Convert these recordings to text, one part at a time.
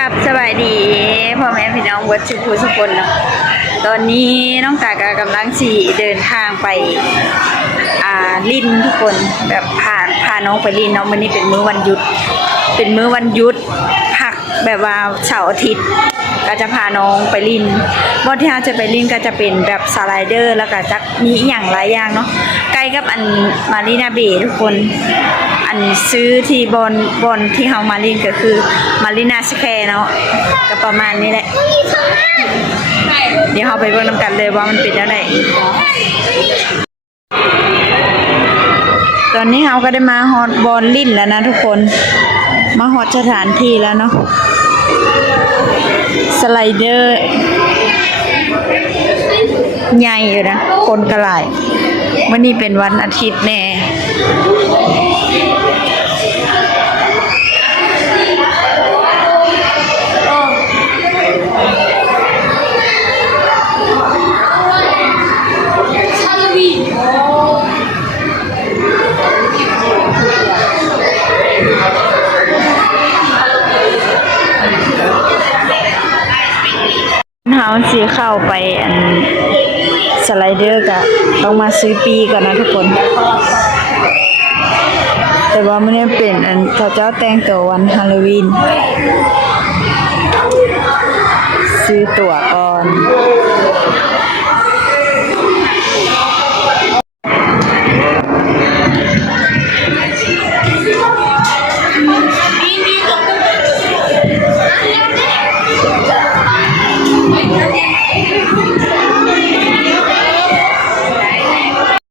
กับสบายดีพ่อแม่พี่น้องวัดชุกุสุคนเนาะตอนนี้น้องตากากำลังสี่เดินทางไปอ่าลินทุกคนแบบพาพาน้องไปลินน้องวันนี้เป็นมื้อวันหยุด เป็นมื้อวันหยุดพักแบบว่าเสาร์อาทิตย์ ก็จะพาน้องไปลินบอนที่เราจะไปลินก็จะเป็นแบบสไลเดอร์แล้วก็จะมีอย่างหลายอย่างเนาะใกล้กับอันมารีนาเบย์ทุกคน อันซื้อที่บอนบอนที่เฮามาลินก็คือมารีนาสแควร์เนาะก็ประมาณนี้แหละ เดี๋ยวเราไปเบิ่งนำกันเลยว่ามันเป็นยังไงตอนนี้เราก็ได้มาฮอตบอลลินแล้วนะทุกคน มาฮอตสถานที่แล้วเนาะ สไลเดอร์ใหญ่อยู่นะคนกระหลวันนี้เป็นวันอาทิตย์แน่ เข้าไปอันสไลเดอร์ก็ต้องมาซื้อปีก่อนนะทุกคน แต่ว่าไม่ได้เป็นอันเขาเจ้าแต่งตัววันฮาโลวีนซื้อตั๋วก่อน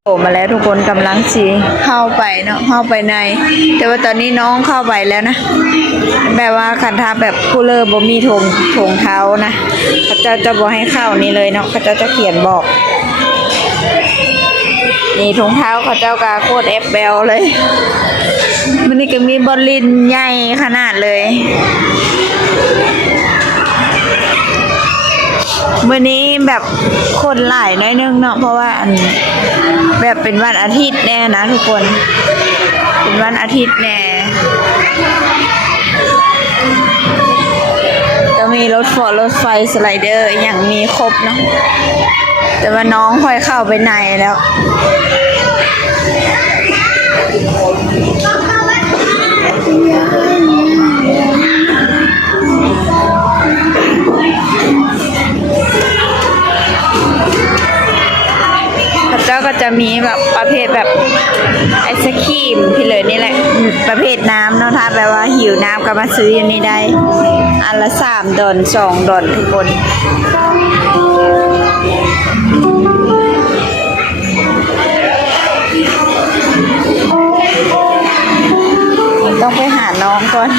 โผล่มาแล้วทุกคนกำลังสีเข้าไปเนาะเข้าไปใน แต่ว่าตอนนี้น้องเข้าไปแล้วนะแบบว่าคันทาแบบคูเลอร์บ่มีถงถงเท้านะเขาเจ้าจะบอกให้เข้านี่เลยเนาะเขาเจ้าจะเขียนบอก นี่ถุงเท้าเขาเจ้ากาโคตรเอฟเบลเลยมันนี่ก็มีบอลลินใหญ่ขนาดเลยมื่อนี้ แบบคนหลายน้อยนึงเนาะเพราะว่าอันแบบเป็นวันอาทิตย์แน่นะทุกคน เป็นวันอาทิตย์แน่ก็มีรถฟอร์รถไฟสไลเดอร์อย่างมีครบเนาะแต่ว่าน้องค่อยเข้าไปในแล้วพ ประเภทน้ำเนาะถ้าแปลว่าหิวน้ำก็มาซื้ออันนี้ได้ อันละสามดอนสองดอนทุกคนต้องไปหาน้องก่อน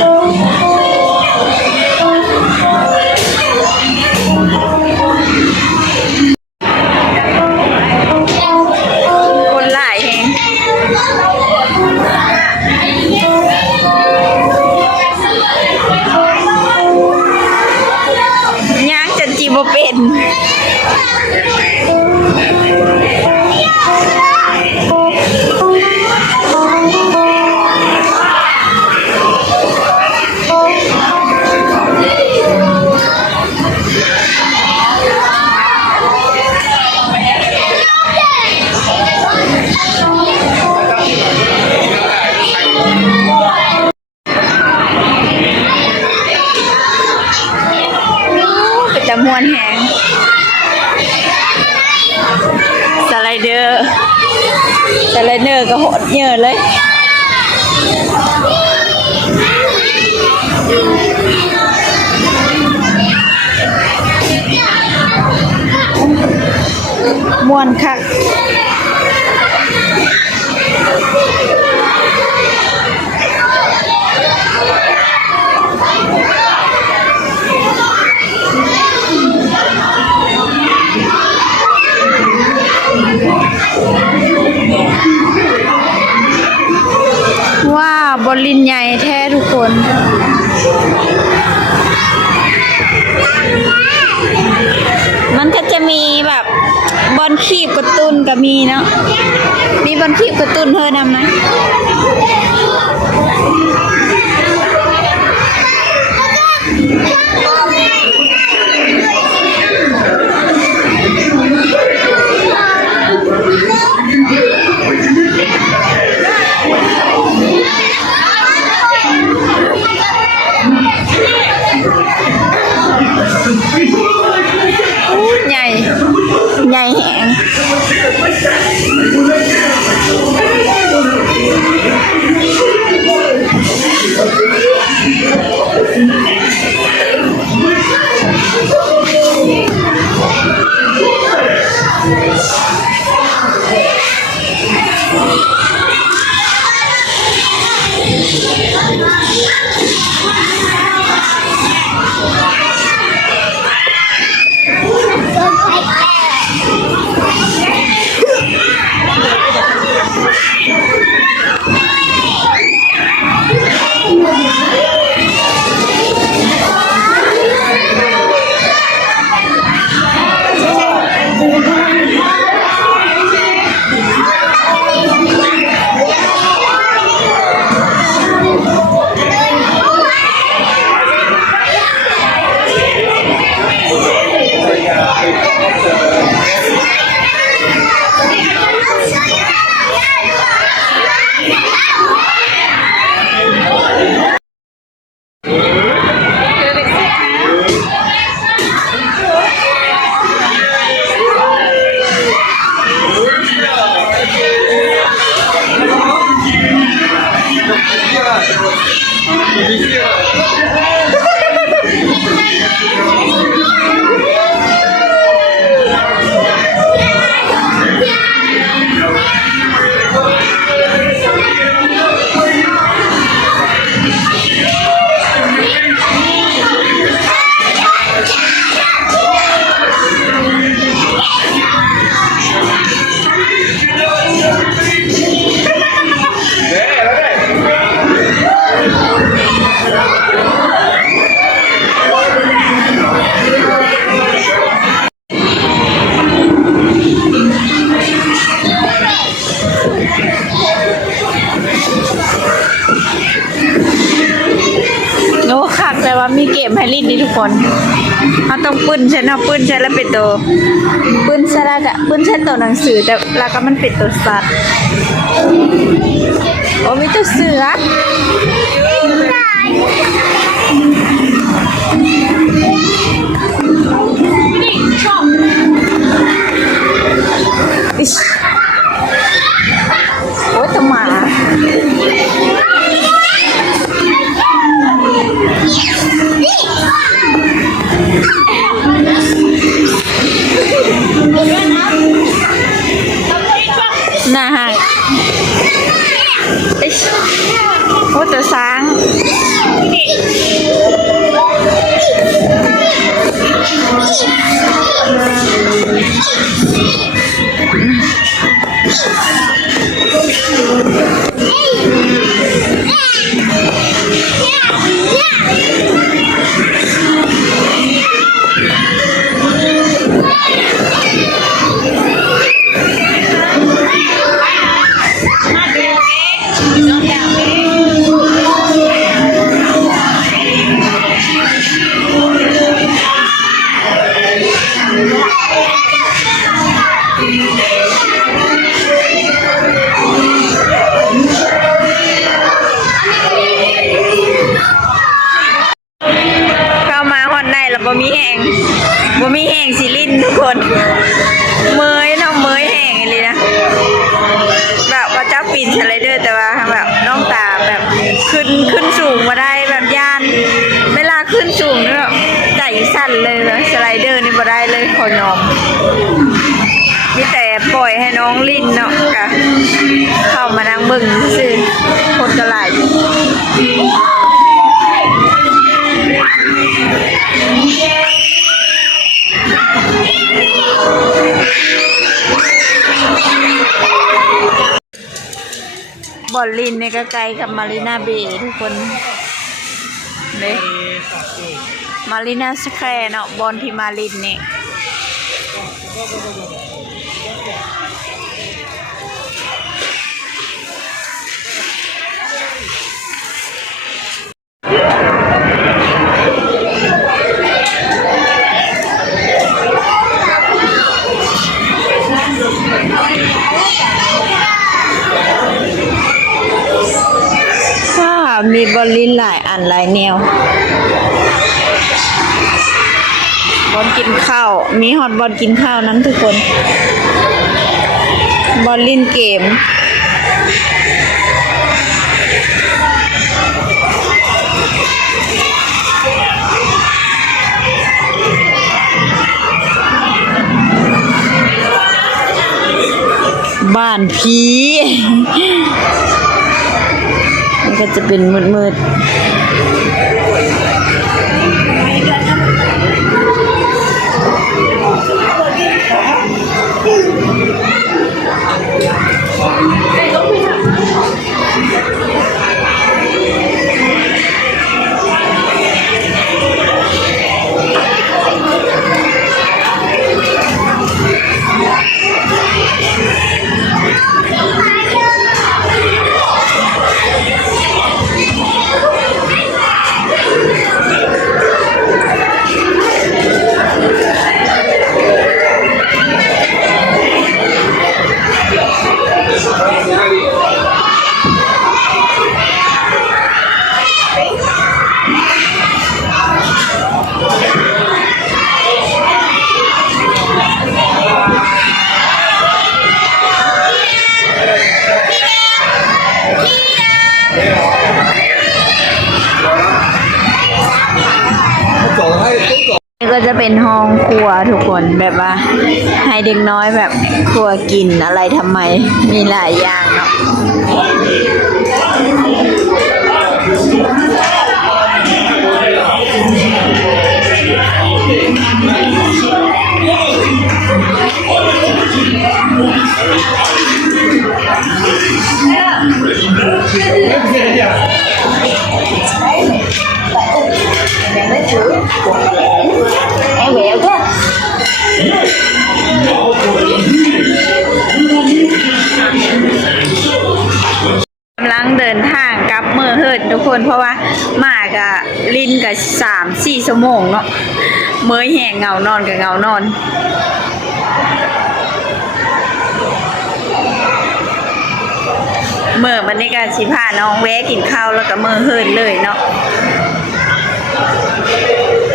คน จำนวนแหงสไลเดอร์สไลเดอร์ก็โหดเยอะเลยมวนคัก ว้าวบอลลินใหญ่แท้ทุกคน มันก็จะมีแบบบอลคีบกระตุ้นก็มีเนาะมีบอลคีบกระตุ้นเธอนำนะ ปื้นฉันเนาะปื้นฉันแล้วเป็นตัวปื้นใช่แล้วก็ปื้นฉันตัวหนังสือแต่แล้วก็มันเป็นตัวสัตว์โอ้มีตัวเสืออิช Ih. Oh, tersang. Yeah. ทุกคน เมยน้องเมยแห้งเลยนะ แบบว่าเจ้าปีนสไลเดอร์แต่ว่าแบบน้องตาแบบขึ้นขึ้นสูงมาได้แบบย่าน เวลาขึ้นสูงเนี่ยแบบใจสั่นเลยแบบสไลเดอร์นี่มาได้เลยขอยอมมีแต่ปล่อยให้น้องลินเนาะกะเข้ามานั่งบิ่งซื่อคนก็หลาย อยู่บอลลินเนี่ยก็ไกลกับมารีนาเบย์ทุกคนเลยมารีนาสแควร์เนาะบอลที่มารินเนี่ย บอลลินหลายอันหลายแนวบอลกินข้าว มีฮอตบอลกินข้าวนั้นทุกคน บอลลินเกมบ้านผี ก็จะเป็นมืด เป็นห้องครัวทุกคนแบบว่า ให้เด็กน้อยแบบครัวกินอะไรทำไมมีหลายอย่างเนาะ ลินกับสามสี่ชั่วโมงเนาะเมื่อยแหงเงานอนกับเงานอนเมื่อมันในการสิพาน้องแวะกินข้าวแล้วก็เมื่อเฮิดเลยเนาะ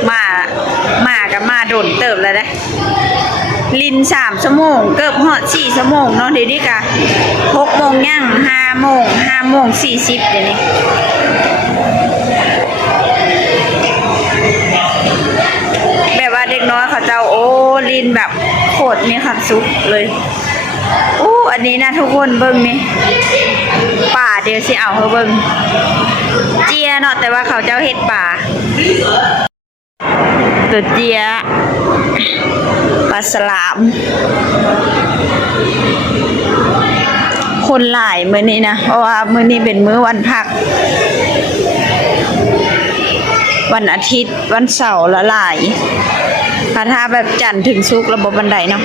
มามากับมาโดนเติบแล้วนะลินสามชั่วโมง เกือบหอดสี่ชั่วโมงเนาะเดี๋ยวนี้กะหกโมงย่างห้าโมงห้าโมงสี่สิบเดี๋ยวนี้ แบบโคตรมีความสุขเลยอู้อันนี้นะทุกคนเบิ่งนี่ป่าเดี๋ยวสิเอาเฮาเบิ่งเจียเนาะแต่ว่าเขาเจ้าเฮ็ดป่าตัวเจียปลาสลาม คนหลายมื้อนี้นะเพราะว่ามื้อนี้เป็นมื้อวันพัก วันอาทิตย์วันเสาร์ละหลาย ถ้าถ้าแบบจันถึงซุกระบบบันไดเนาะ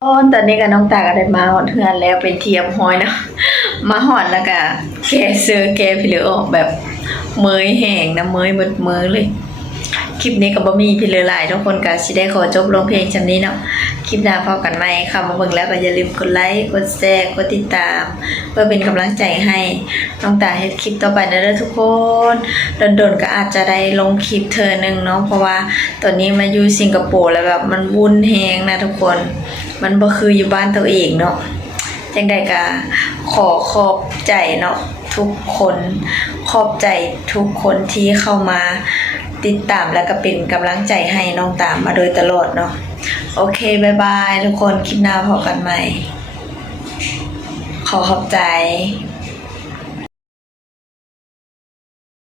โอ้ตอนนี้กับน้องตาก็ได้มาหอดเทือนแล้วเป็นเทียมห้อยเนาะมาหอดแล้วก็แกเซอร์แกพิเหลือออกแบบเมยแห้งนะเมยหมดมือเลย คลิปนี้ก็บ่มีพี่เลือหลายทุกคนก็สิได้ขอจบลงเพลงจำนี้เนาะคลิปหน้าพบกันใหมค่ะมาเบิ่งแล้วก็อย่าลืมกดไลค์กดแชร์กดติดตาม เพื่อเป็นกำลังใจให้น้องตาเฮ็ดคลิปต่อไปนะเด้อทุกคนโดนๆก็อาจจะได้ลงคลิปเธอหนึ่งเนาะเพราะว่าตอนนี้มาอยู่สิงคโปร์แล้วแบบมันวุ่นแฮงนะทุกคน มันบ่คืออยู่บ้านตัวเองเนาะจังใดก็ขอขอบใจเนาะทุกคนขอบใจทุกคนที่เข้ามา ติดตามแล้วก็เป็นกำลังใจให้น้องตามมาโดยตลอดเนาะโอเคบายบายทุกคนคลิปหน้าพบกันใหม่ ขอขอบใจ